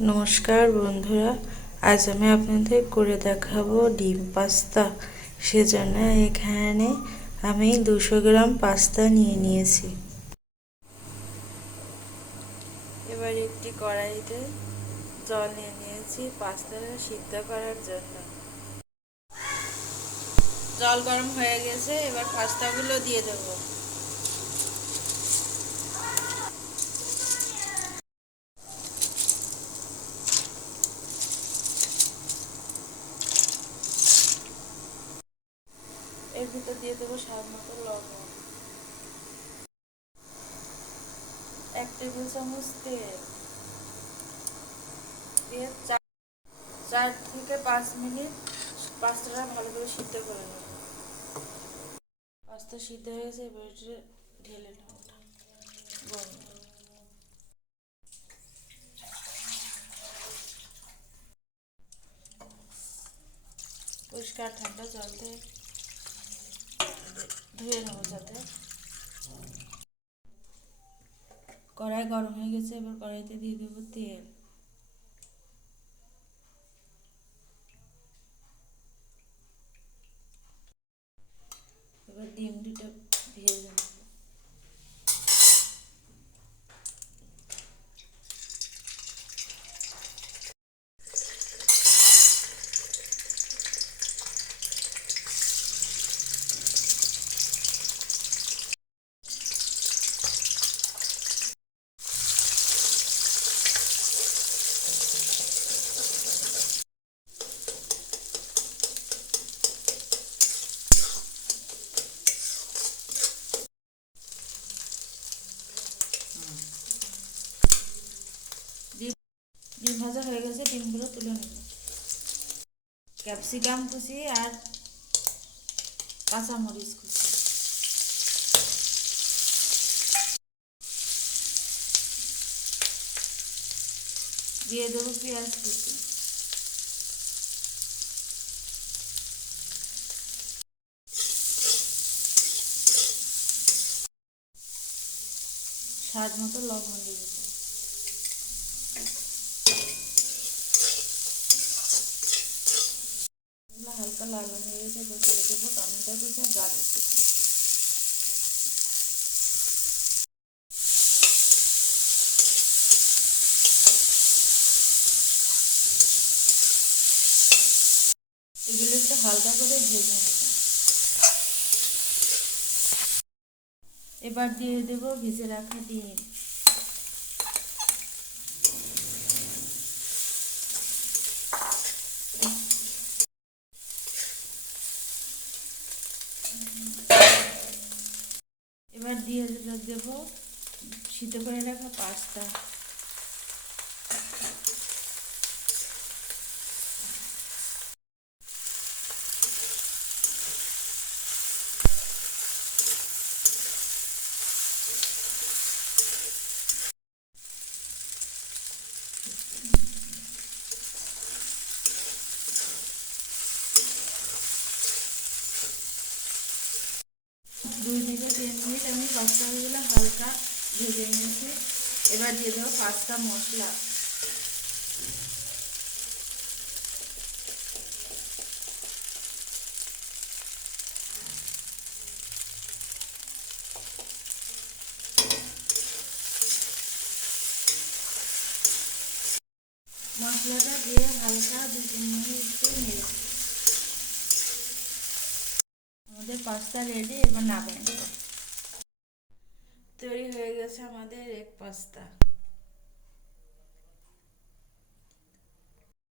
নমস্কার বন্ধুরা, আজ আমি আপনাদের করে দেখাবো ডিম পাস্তা। সেজন্য এখানে আমি 200 গ্রাম পাস্তা নিয়ে নিয়েছি। এবার একটি কড়াইতে জল নিয়ে নিয়েছি পাস্তাটা সিদ্ধ করার জন্য। জল গরম হয়ে গেছে, এবার পাস্তাগুলো দিয়ে দেবো। এর ভিতর দিয়ে দেবো স্বাদ মতো লবণ, 1 টেবিল চামচ তেল দিয়ে 4 থেকে 5 মিনিট পাস্তাটা ভালো করে সিদ্ধ করে নেব। পাস্তা সিদ্ধ হয়ে গেছে, এবার ঢেলে নেব। পরিষ্কার ঠান্ডা জল দিয়ে ধুয়ে নেব যাতে। কড়াই গরম হয়ে গেছে, এবার কড়াইতে দিয়ে দেবো তেল। এবার ডিম দুটো ভেজে নেব। ডিম ভাজা হয়ে গেছে, ডিমগুলো তুলে নেব। ক্যাপসিকাম কুচি আর কাঁচামরিচ কুচি দিয়ে দেবো, পেঁয়াজ কুচি, স্বাদ মতো লবণ দিয়ে দেবো। হালকা লাল হয়ে গেছে, এবার দিয়ে দেবো টমেটো কুচি আর গাজর কুচি। এগুলো একটু হালকা করে ভেজে নেব। এবার দিয়ে দেবো ভেজে রাখা ডিম। এবার দিয়ে দেবো সিদ্ধ করে রাখা পাস্তা। দুই থেকে 3 মিনিট আমি পাস্তাগুলো হালকা ভেজে নিয়েছি। এবার দিয়ে দেবো পাস্তা মশলা। মশলাটা দিয়ে হালকা 2-3 মিনিট নেড়ে। আমাদের পাস্তা রেডি, এবার নামিয়ে নেব। তৈরি হয়ে গেছে আমাদের এগ পাস্তা।